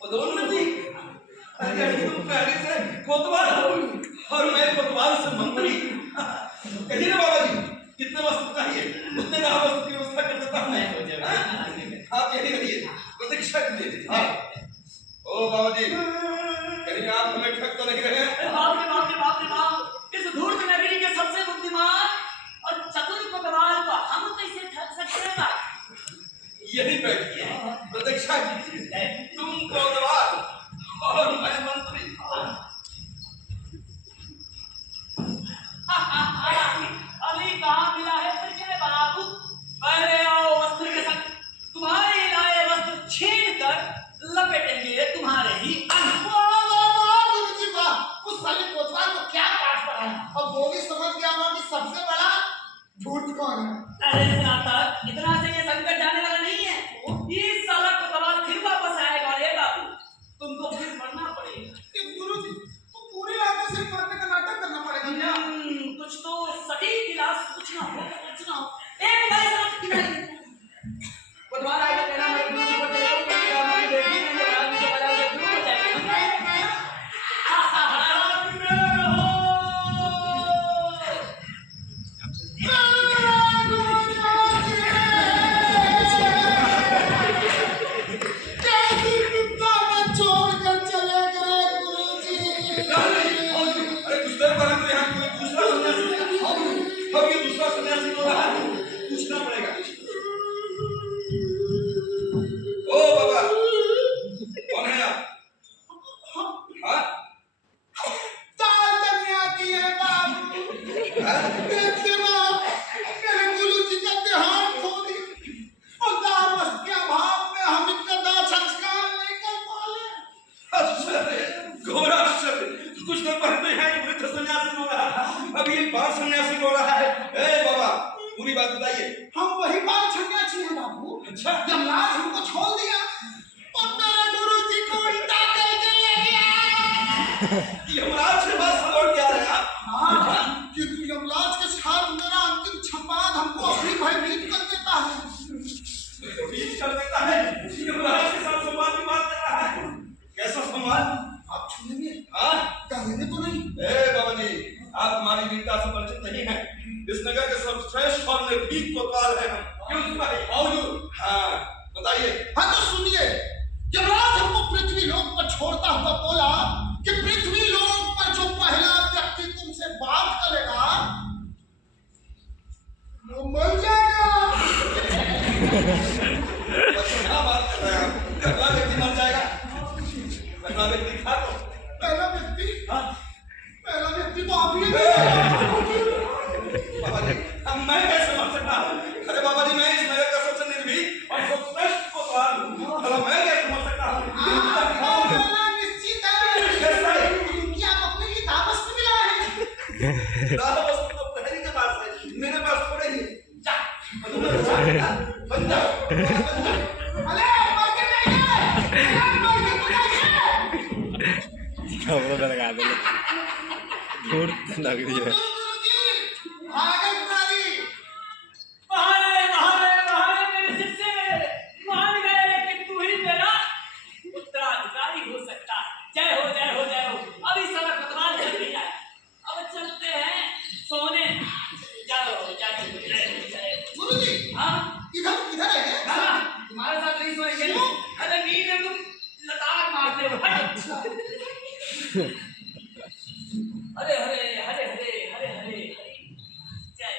पदोन्नति तुम पहले से कोतवाल और मैं कोतवाल से मंत्री। कहिए ना बाबा जी, कितने वस्तु चाहिए उतने ना वस्तु की व्यवस्था कर देता हूँ मैं। आप यही रहिए, प्रतीक्षा कीजिए। ओ बाबा जी, कहीं आप हमें ठग तो नहीं रहे? बाप रे बाप रे बाप रे बाप, इस धूर्त नगरी के सबसे बुद्धिमान और चतुर कोतवाल को हम कैसे ठग सकते हैं? यही बैठिए, प्रतीक्षा कीजिए। तुम कोतवाल और मैं मंत्री। अभी कहाँ मिला है परिचय बाबू? पहले आओ वस्त्र के संग तुम्हारे लाए वस्त्र छीन कर लपेटेंगे तुम्हारे ही अन्न। गुरुजी वाह, उस साले कोतवाल को क्या पाठ पढ़ाया और वो भी समझ गया होगा कि सबसे बड़ा झूठ कौन है। अरे साता, इतना से ये संकट जाने वाला नहीं है। इस साला कोतवाल फिर वापस आएगा रे बाबू, तुमको फिर मरना पड़ेगा। गुरुजी, तो पूरी रात से मरने का नाटक करना पड़ेगा क्या? कुछ तो सटीक इलाज पूछना हो। एक बार साथ किनारे कोतवाल आएगा तेरा मैं गुरुजी को चले जाऊँ, क्योंकि हमारी बेटी ने जो रात को बजा के शुरू हो जाएगा। छोड़कर चले गए गुरुजी। अरे कुछ देर बाद तो यहाँ कोई दूसरा सन्यासी अब ये दूसरा सन्यासी हो रहा है, पूछना पड़ेगा। ओ बाबा, कौन है आप? हाँ? चाल कन्या की है बाबू। देखते बाप, मेरे गुरुजी का देहांत हो गया और दामस के अभाव में हम इनका दाह संस्कार नहीं कर पाए। आश्चर्य, घोर आश्चर्य। कुछ देर पहले तो यहाँ एक वृद्ध सन्यासी हो रहा था, अभी एक बाल सन्यासी हो रहा है। ए बाबा, पूरी बात बताइए। हम वही बाल सन्यासी हैं बाबू। अच्छा, यमराज हमको छोड़ दिया और मेरे गुरुजी को उल्टा करके ले गया। यमराज से बात समझ के आ रहे हैं आप? हाँ, क्योंकि यमराज के साथ मेरा अंतिम संवाद हमको अभी भयभीत कर देता है। बीच कर देता है, यमराज के साथ संवाद की बात कर रहा है। कैसा संवाद? आप छुएंगे? हाँ? कहेंगे तो नहीं? ए बाबा जी, आप हमारी वीरता से परिचित नहीं हैं। इस नगर के सर्वश्रेष्ठ और निर्भीक कोतवाल हैं हम। क्यों सिपाही? हुजूर। हाँ, बताइए। हाँ तो सुनिए, यमराज हमको पृथ्वी लोक पर छोड़ता हुआ बोला कि पृथ्वी लोक पर जो पहला व्यक्ति तुमसे बात करेगा वो मर जाएगा। क्या बात कर रहे हैं आप? पहला व्यक्ति मर जाएगा? पहला व्यक्ति था तो? पहला व्यक्ति? हाँ? पहला व्यक्ति तो आप ही हैं। बाबा जी, अब मैं कैसे मर सकता हूँ? अरे बाबा जी, मैं इस नगर का सबसे निर्भीक और सर्वश्रेष्ठ कोतवाल हूँ। भला मैं कैसे मर सकता हूँ? पहला निश्चित है। कैसा है? क्योंकि आप अपने लिए दावस में मिला है। दादा वस्तु तो प्रहरी के पास है, मेरे पास थोड़े ही। जा, बन जा। अरे मर के जाइए, मर के तो जाइए। कपड़ों पे लगा दे, धूल लग रही है। आगे बुराई। महाराज महाराज महाराज, मेरे शिष्य मान गए कि तू ही मेरा उत्तराधिकारी हो सकता है। जय हो जय हो जय हो। अभी सारा कोतवाल चल गई है, अब चलते हैं सोने। जाओ जाओ जय जय। गुरुजी, हाँ इधर किधर है? हाँ, तुम्हारे साथ नहीं सोएंगे। अरे नींद में तुम लताड़ मारते हो। हट। हरे हरे हरे हरे हरे हरे हरे जय।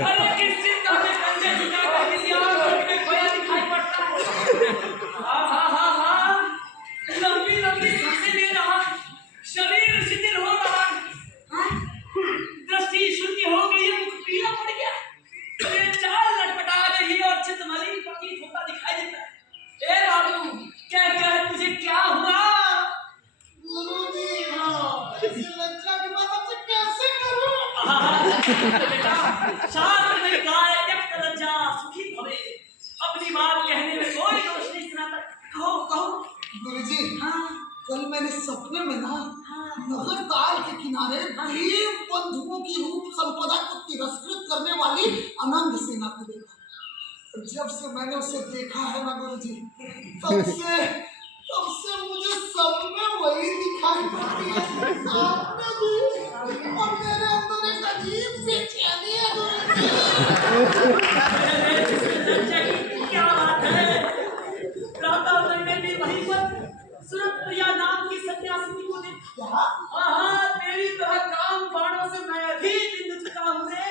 अरे किस चीज का मैं कंधे झुकाकर किसी और मुल्क में खोया दिखाई पड़ता है। हाँ, लंबी लंबी सांसें ले रहा है, शरीर शिथिल हो रहा है, दृष्टि शून्य हो गई है, मुख पीला पड़ गया, ये चाल लटपटा गई और चित्त मलिन प्रतीत होता दिखाई देता है। ए बाबू, क्या क्या तुझे क्या हुआ? गुरुजी, ऐसी लज्जा की बात आपसे कैसे करूं? बेटा, शास्त्र में कहा है त्यक्त लज्जा सुखी भवे। अपनी बात कहने में कोई दोष नहीं सुनाता। कहो। गुरुजी, हाँ, कल मैंने सपने में ना हाँ। नहर ताल के किनारे गरीब बंधुओं की रूप संपदा को तिरस्कृत करने वाली अनंत सेना को देखा। और जब से मैंने उसे देखा है ना गुरुजी, तब से मुझे सब में वही दिखाई पड़ती है। आपने भी, और मेरे अंदर एक अजीब बेचैनी है गुरुजी। क्या बात है? प्रातः मैंने भी वहीं पर सुरत प्रिया नाम की सन्यासिनी को देखा। क्या? हाँ, तेरी तरह काम बाणों से मैं भी बिंद चुका हूँ रे।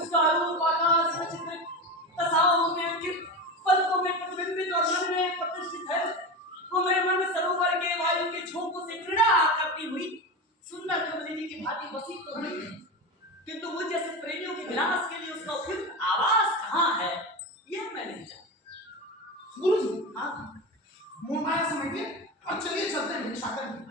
उसका रूप आकाश में चित्रित, दशाओं में अंकित, पलकों में प्रतिबिंबित और मन में प्रतिष्ठित है। वो मेरे मन में सरोवर के वायु के झोंकों से क्रीड़ा करती हुई सुंदर कमलिनी की भांति बसी तो हुई, किंतु मुझ जैसे प्रेमियों के विलास के लिए उसका उपयुक्त आवास कहाँ है, यह मैं नहीं जानता। गुरुजी, हाँ, मोह माया समझिए और चलिए चलते हैं भिक्षाटन में।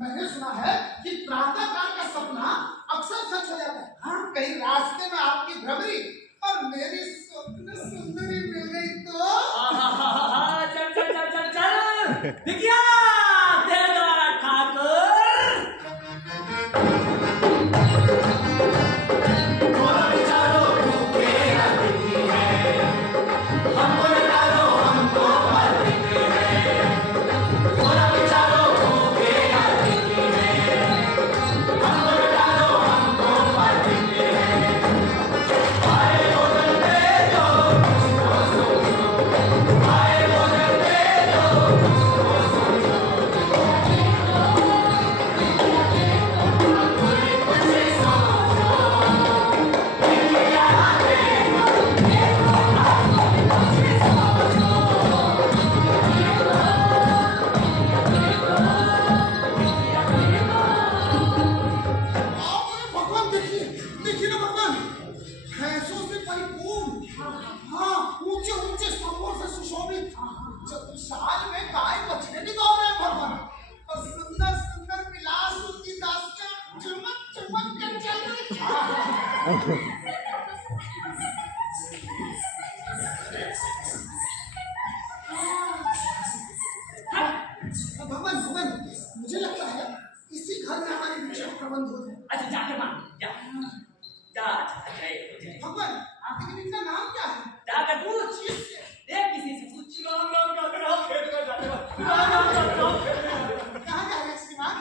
मैंने सुना है कि प्रातः काल का सपना अक्सर सच हो जाता है। हाँ, कहीं रास्ते में आपकी भ्रमरी और मेरी स्वप्न सुंदरी मिल गई तो? चल विज्ञा तेरे द्वारा ठाकुर। भगवान देखिए, देखिए ना भगवान, भैंसों से परिपूर्ण, हाँ, ऊंचे ऊंचे स्तंभों से सुशोभित, चतुर्साल में गाय बछड़े भी दौड़ रहे हैं भगवान, और सुंदर सुंदर विलास उनकी दासियां चमक चमक कर चल रही हैं। भगवान, मुझे लगता है इसी घर में हमारी भिक्षा प्रबंध हो जाए। अच्छा जाकर मान जा भगवान, लेकिन इनका नाम क्या है? जाकर पूछ, देख किसी से पूछ। राम राम का राम खेत में जाने वाला। कहाँ जा रहे हैं श्रीमान?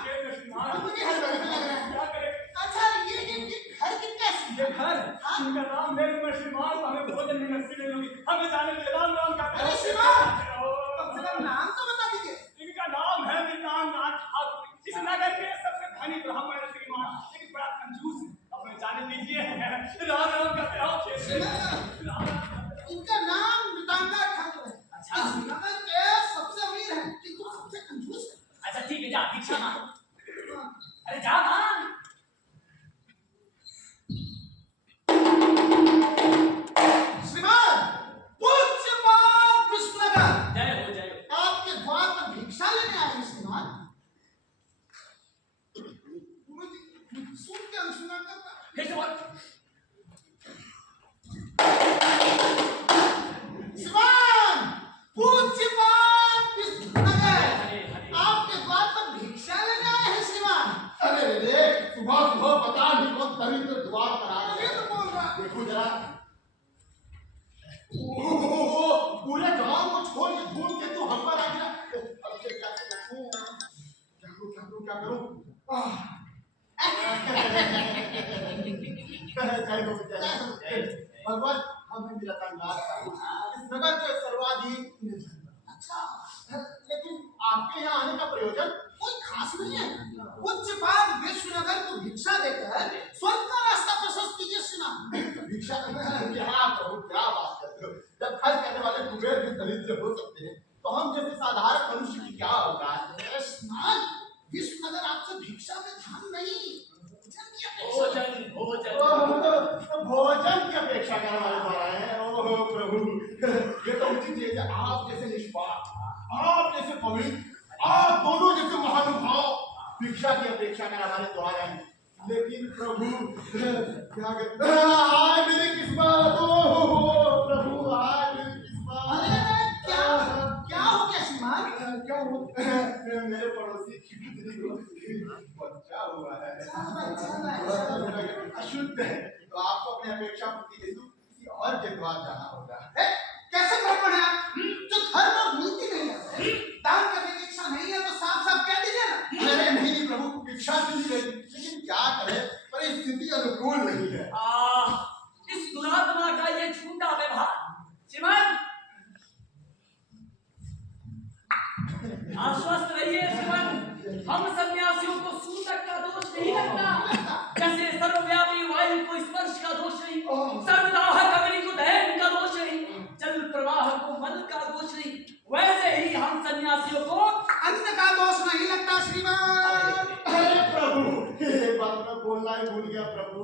मुझे हर जगह लग रहा है। अच्छा, ये घर कितना है? ये घर, इनका नाम मेरे में श्रीमान, हमें भोजन में नसीब नहीं होगी, हमें जाने दे। राम राम का अरे श्रीमान, कम से कम नाम तो बता दीजिए। इनका नाम है विद्वाननाथ ठाकुर। इस नगर के सबसे धनी ब्राह्मण है श्रीमान, लेकिन बड़ा कंजूस है। अपने जाने दीजिए। राम राम का इनका नाम विद्वाननाथ ठाकुर है। अच्छा। इस नगर के सबसे अमीर हैं, किंतु सबसे कंजूस है। अच्छा ठीक है, जा भिक्षा मांग। अरे जा मांग। श्रीमान, पूज्यपाद विष्णुनगर, जय हो। आपके द्वार पर भिक्षा लेने आए हैं श्रीमान। सुन के अनसुना करना। फिर से बोल। सुबह सुबह पता नहीं कौन दरिद्र द्वार पर आ गया। तो बोल रहा देखो जरा, ओहो, पूरे गांव को छोड़ के घूम के तो हम पर आ गया। अब से क्या करूं, क्या करूं? भगवान हमें मिला कंगाल इस नगर के सर्वाधिक। अच्छा, लेकिन आपके यहाँ आने का प्रयोजन कोई खास नहीं है। उच्चपाद विश्वनगर को भिक्षा देकर स्वर्ग का रास्ता प्रशस्त कीजिए श्रीमान। भिक्षा क्या कहूँ, क्या बात करते हो। जब खर्च करने वाले कुबेर भी दरिद्र हो सकते हैं तो हम जैसे साधारण मनुष्य की क्या औकात है। श्रीमान, विश्वनगर आपसे भिक्षा में धन नहीं, भोजन भोजन की अपेक्षा करने वाले द्वारा है। ओह प्रभु, ये तो उचित चीज है। आप जैसे निष्पाप, आप जैसे पवित्र, आप दोनों जैसे महानुभाव भिक्षा की अपेक्षा करने वाले द्वारा है। लेकिन प्रभु क्या कहते, हाय मेरी किस्मत, ओह प्रभु हाय मेरी किस्मत। अरे क्या हो गया श्रीमान? क्या हो, मेरे पड़ोसी की बच्चा हुआ है, अशुद्ध है, तो आपको अपनी अपेक्षा पूर्ति हेतु किसी और के द्वार जाना होगा। कैसे ब्राह्मण है आप? जो धर्म नीति नहीं है, दान करने की इच्छा नहीं है तो साफ साफ कह दीजिए ना। अरे नहीं प्रभु, भिक्षा तो नहीं रही, लेकिन क्या करें, परिस्थिति अनुकूल नहीं है। इस दुरात्मा का ये झूठा व्यवहार, श्रीमान आश्वस्त रहिए श्रीमान, हम सन्यासियों को सूतक का दोष नहीं लगता। जैसे सर्वव्यापी वायु को स्पर्श का दोष नहीं, सर्वदाहक अग्नि को दहन का दोष नहीं, जल प्रवाह को मल का दोष नहीं, वैसे ही हम सन्यासियों को अन्न का दोष नहीं लगता श्रीमान। अरे प्रभु, ये बात मैं बोलना ही भूल गया प्रभु।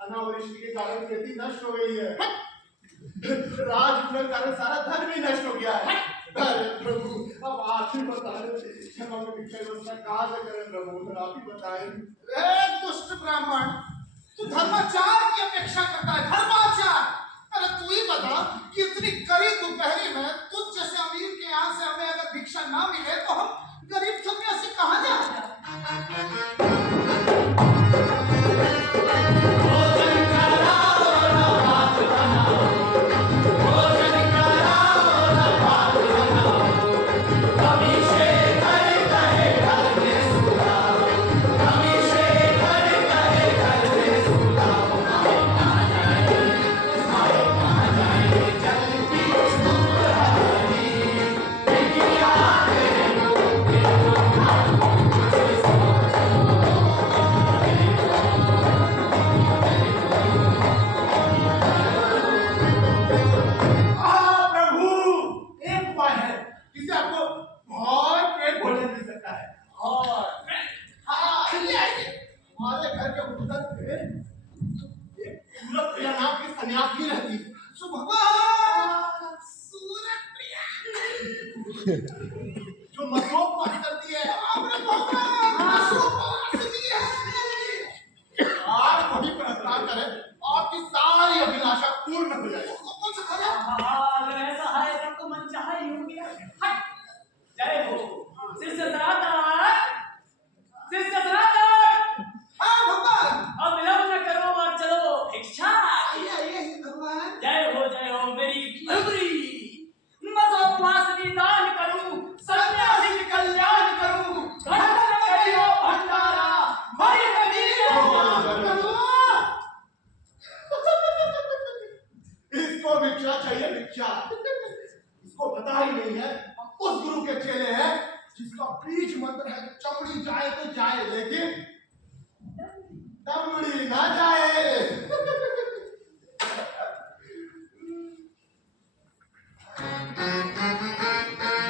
अनावृष्टि के कारण खेती नष्ट हो गई है, राज के कारण सारा धन भी नष्ट हो गया है। अरे प्रभु, अब आप ही बताएं, क्षमा की भिक्षा व्यवस्था कहाँ से करें प्रभु, आप ही बताएं। दुष्ट ब्राह्मण, तू धर्माचार की अपेक्षा करता है, धर्माचार। अरे तू ही बता कि इतनी कड़ी दोपहरी में तुझ जैसे अमीर के यहाँ से हमें अगर भिक्षा ना मिले तो हम गरीब सन्यासी कहाँ जाए? सन्यासी रहती है। जो मशरूम पास करती है, आप वही प्रस्ताव करें, आपकी सारी अभिलाषा पूर्ण हो जाएगी। अगर ऐसा है तब तो मनचाहा ही हो गया। जय हो शिष्य सनातन, शिष्य सनातन। हाँ भगवान, अब विलंब न करो और चलो भिक्षा। आइए भगवान। जय हो मेरी प्रभुरी। मसोपासनी दान करूं, सन्यासी की कल्याण करूं, भंडारा करियो भंडारा, हरि इसको भिक्षा चाहिए, भिक्षा। इसको पता ही नहीं है उस गुरु के चेले हैं जिसका बीज मंत्र है चमड़ी जाए तो जाए, लेकिन दमड़ी ना जाए।